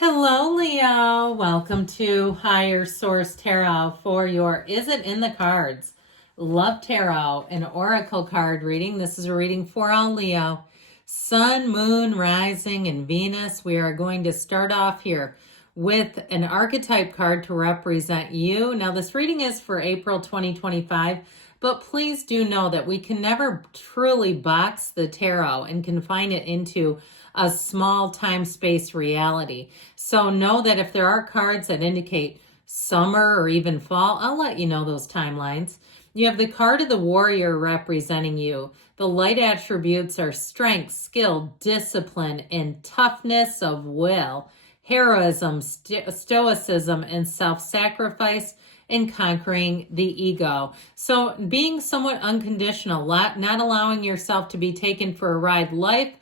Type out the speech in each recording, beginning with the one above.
Hello, Leo. Welcome to Higher Source Tarot for your Is It in the Cards? Love Tarot, an oracle card reading. This is a reading for all Leo. Sun, Moon, Rising, and Venus. We are going to start off here with an archetype card to represent you. Now, this reading is for April 2025, but please do know that we can never truly box the tarot and confine it into a small time-space reality. So know that if there are cards that indicate summer or even fall, I'll let you know those timelines. You have the card of the warrior representing you. The light attributes are strength, skill, discipline, and toughness of will, heroism, stoicism, and self-sacrifice, and conquering the ego. So being somewhat unconditional, not allowing yourself to be taken for a ride. Life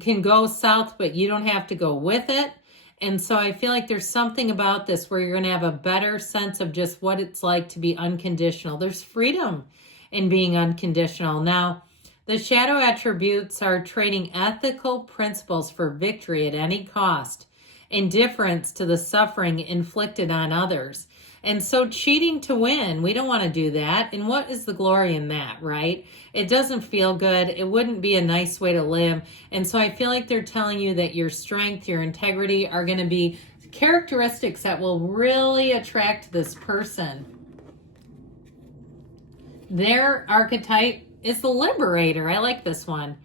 can go south, but you don't have to go with it. And so I feel like there's something about this where you're going to have a better sense of just what it's like to be unconditional. There's freedom in being unconditional. Now, the shadow attributes are trading ethical principles for victory at any cost, indifference to the suffering inflicted on others. And so cheating to win, we don't want to do that. And what is the glory in that, right? It doesn't feel good. It wouldn't be a nice way to live. And so I feel like they're telling you that your strength, your integrity are going to be characteristics that will really attract this person. Their archetype is the liberator. I like this one.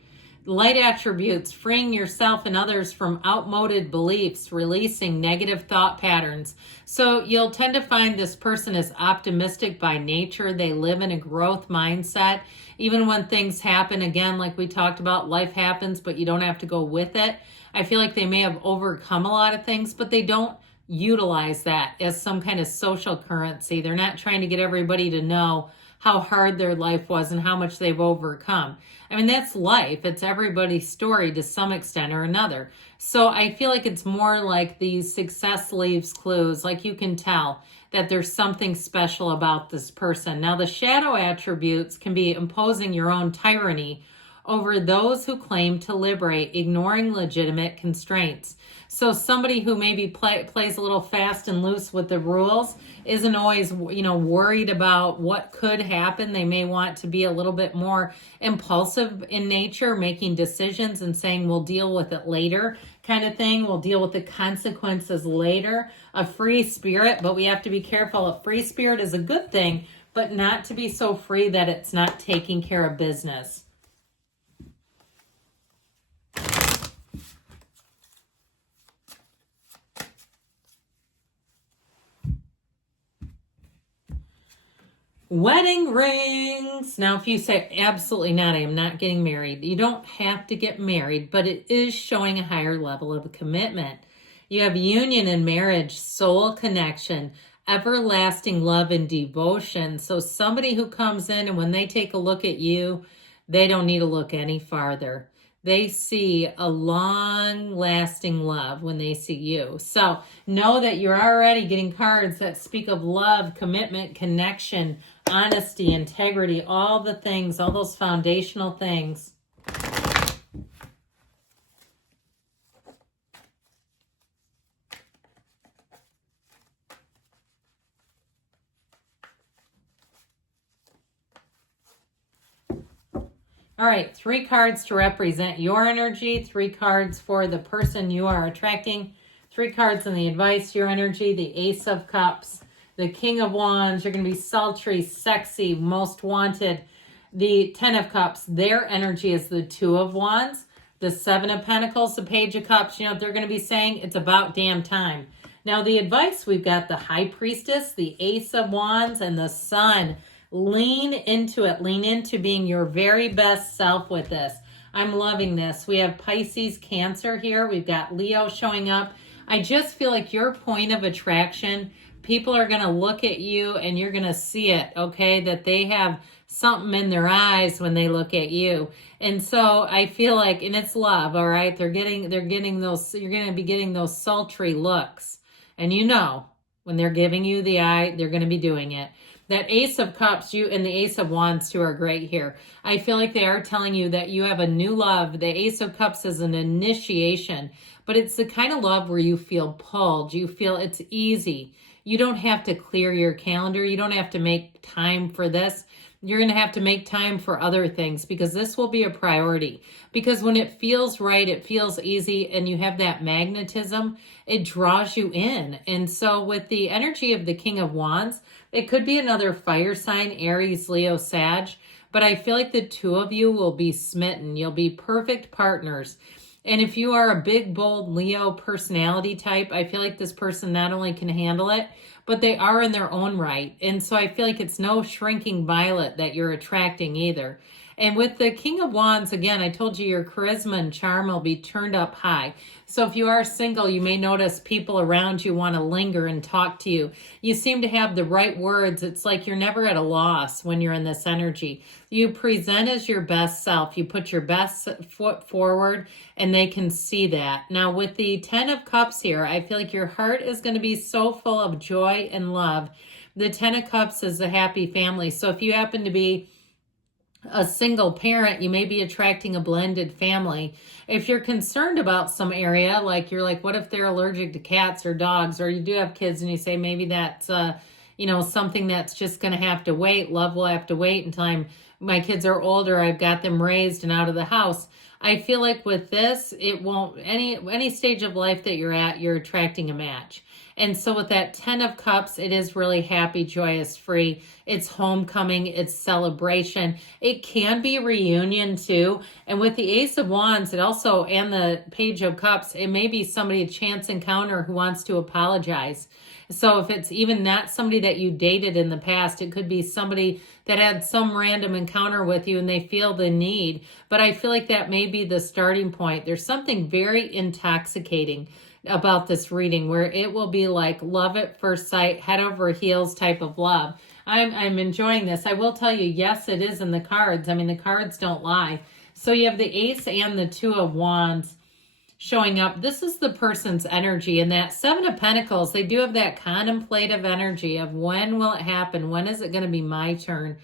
Light attributes, freeing yourself and others from outmoded beliefs, releasing negative thought patterns. So you'll tend to find this person is optimistic by nature. They live in a growth mindset. Even when things happen, again, like we talked about, life happens, but you don't have to go with it. I feel like they may have overcome a lot of things, but they don't utilize that as some kind of social currency. They're not trying to get everybody to know how hard their life was and how much they've overcome. I mean, that's life. It's everybody's story to some extent or another. So I feel like it's more like these success leaves clues, like you can tell that there's something special about this person. Now, the shadow attributes can be imposing your own tyranny over those who claim to liberate, ignoring legitimate constraints. So somebody who maybe plays a little fast and loose with the rules isn't always, worried about what could happen. They may want to be a little bit more impulsive in nature, making decisions and saying, we'll deal with it later kind of thing. We'll deal with the consequences later. A free spirit, but we have to be careful. A free spirit is a good thing, but not to be so free that it's not taking care of business. Wedding rings. Now, if you say, absolutely not, I am not getting married. You don't have to get married, but it is showing a higher level of commitment. You have union and marriage, soul connection, everlasting love and devotion. So somebody who comes in and when they take a look at you, they don't need to look any farther. They see a long-lasting love when they see you. So know that you're already getting cards that speak of love, commitment, connection, honesty, integrity, all the things, all those foundational things. All right, 3 cards to represent your energy, 3 cards for the person you are attracting, 3 cards in the advice, your energy, the Ace of Cups, the King of Wands. You're going to be sultry, sexy, most wanted. The 10 of Cups, their energy is the 2 of Wands. The 7 of Pentacles, the Page of Cups, they're going to be saying it's about damn time. Now, the advice, we've got the High Priestess, the Ace of Wands, and the Sun. Lean into it. Lean into being your very best self with this. I'm loving this. We have Pisces, Cancer here. We've got Leo showing up. I just feel like your point of attraction, people are going to look at you and you're going to see it, okay? That they have something in their eyes when they look at you. And so I feel like, and it's love, all right? They're getting those, you're going to be getting those sultry looks. And when they're giving you the eye, they're going to be doing it. That Ace of Cups, you and the Ace of Wands too are great here. I feel like they are telling you that you have a new love. The Ace of Cups is an initiation, but it's the kind of love where you feel pulled. You feel it's easy. You don't have to clear your calendar. You don't have to make time for this. You're going to have to make time for other things because this will be a priority. Because when it feels right, it feels easy, and you have that magnetism, it draws you in. And so with the energy of the King of Wands, it could be another fire sign, Aries, Leo, Sag, but I feel like the two of you will be smitten. You'll be perfect partners. And if you are a big, bold Leo personality type, I feel like this person not only can handle it, but they are in their own right. And so I feel like it's no shrinking violet that you're attracting either. And with the King of Wands, again, I told you your charisma and charm will be turned up high. So if you are single, you may notice people around you want to linger and talk to you. You seem to have the right words. It's like you're never at a loss when you're in this energy. You present as your best self. You put your best foot forward, and they can see that. Now, with the 10 of Cups here, I feel like your heart is going to be so full of joy and love. The 10 of Cups is a happy family. So if you happen to be a single parent, you may be attracting a blended family. If you're concerned about some area, like you're like, what if they're allergic to cats or dogs, or you do have kids and you say maybe that's something that's just going to have to wait. Love will have to wait until my kids are older. I've got them raised and out of the house. I feel like with this, it won't, any stage of life that you're at, you're attracting a match. And so with that 10 of Cups, it is really happy, joyous, free. It's homecoming. It's celebration. It can be reunion too. And with the Ace of Wands, it also, and the Page of Cups, it may be somebody, a chance encounter who wants to apologize. So if it's even not somebody that you dated in the past, it could be somebody that had some random encounter with you and they feel the need. But I feel like that may be the starting point. There's something very intoxicating about this reading where it will be like love at first sight, head over heels type of love. I'm enjoying this. I will tell you, yes, it is in the cards. I mean, the cards don't lie. So you have the Ace and the 2 of Wands showing up. This is the person's energy, and that 7 of Pentacles, they do have that contemplative energy of when will it happen? When is it going to be my turn?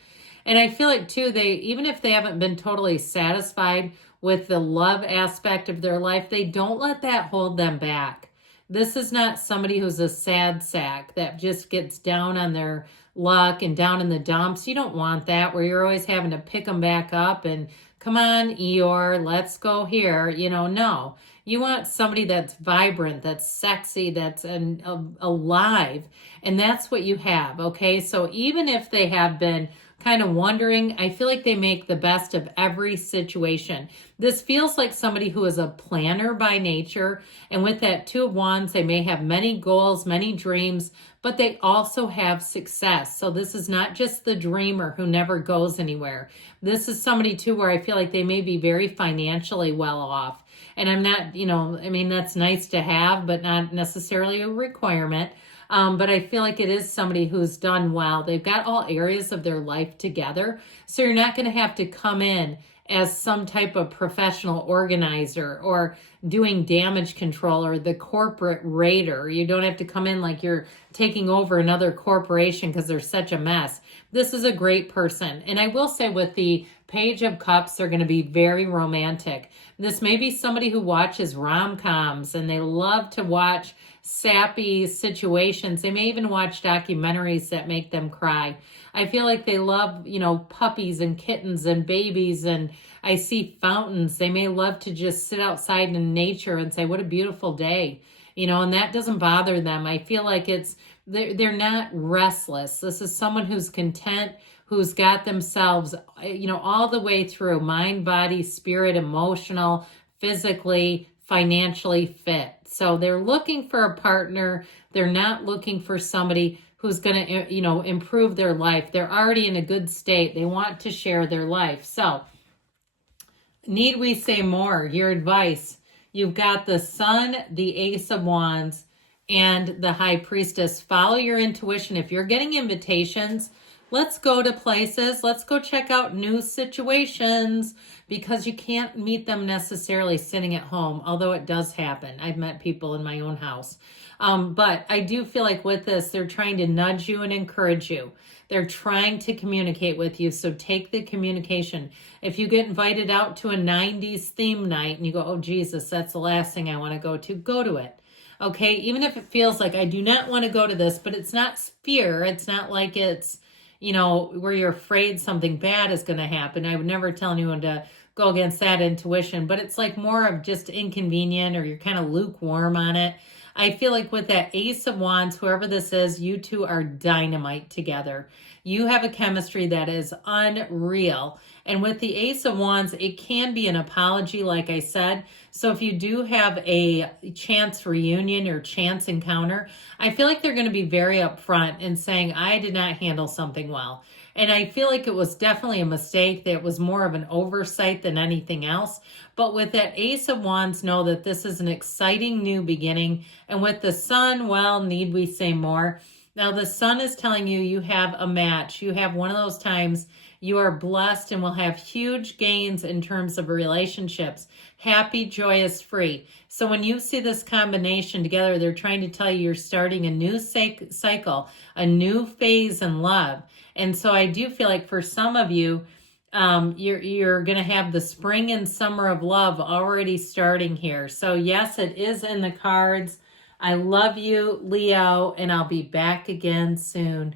And I feel like too, even if they haven't been totally satisfied with the love aspect of their life, they don't let that hold them back. This is not somebody who's a sad sack that just gets down on their luck and down in the dumps. You don't want that, where you're always having to pick them back up and come on, Eeyore, let's go here. No. You want somebody that's vibrant, that's sexy, that's alive. And that's what you have, okay? So even if they have been kind of wondering, I feel like they make the best of every situation. This feels like somebody who is a planner by nature. And with that 2 of Wands, they may have many goals, many dreams, but they also have success. So this is not just the dreamer who never goes anywhere. This is somebody too where I feel like they may be very financially well off. And I'm not, that's nice to have, but not necessarily a requirement. But I feel like it is somebody who's done well. They've got all areas of their life together. So you're not going to have to come in as some type of professional organizer or doing damage control or the corporate raider. You don't have to come in like you're taking over another corporation because they're such a mess. This is a great person. And I will say with the Page of Cups, they're going to be very romantic. This may be somebody who watches rom-coms and they love to watch sappy situations. They may even watch documentaries that make them cry. I feel like they love, puppies and kittens and babies, and I see fountains. They may love to just sit outside in nature and say, what a beautiful day, and that doesn't bother them. I feel like they're not restless. This is someone who's content, who's got themselves, all the way through mind, body, spirit, emotional, physically, financially fit. So they're looking for a partner. They're not looking for somebody who's going to, improve their life. They're already in a good state. They want to share their life. So need we say more? Your advice. You've got the Sun, the Ace of Wands, and the High Priestess. Follow your intuition. If you're getting invitations Let's go to places. Let's go check out new situations because you can't meet them necessarily sitting at home, although it does happen. I've met people in my own house. But I do feel like with this, they're trying to nudge you and encourage you. They're trying to communicate with you. So take the communication. If you get invited out to a 90s theme night and you go, oh, Jesus, that's the last thing I want to, go to it. Okay. Even if it feels like I do not want to go to this, but it's not fear. It's not like it's, where you're afraid something bad is going to happen. I would never tell anyone to go against that intuition, but it's like more of just inconvenient or you're kind of lukewarm on it. I feel like with that Ace of Wands, whoever this is, you two are dynamite together. You have a chemistry that is unreal. And with the Ace of Wands, it can be an apology, like I said. So if you do have a chance reunion or chance encounter, I feel like they're going to be very upfront in saying, I did not handle something well. And I feel like it was definitely a mistake. That was more of an oversight than anything else. But with that Ace of Wands, know that this is an exciting new beginning. And with the Sun, well, need we say more? Now, the Sun is telling you you have a match. You have one of those times you are blessed and will have huge gains in terms of relationships. Happy, joyous, free. So when you see this combination together, they're trying to tell you you're starting a new cycle, a new phase in love. And so I do feel like for some of you, you're going to have the spring and summer of love already starting here. So yes, it is in the cards. I love you, Leo, and I'll be back again soon.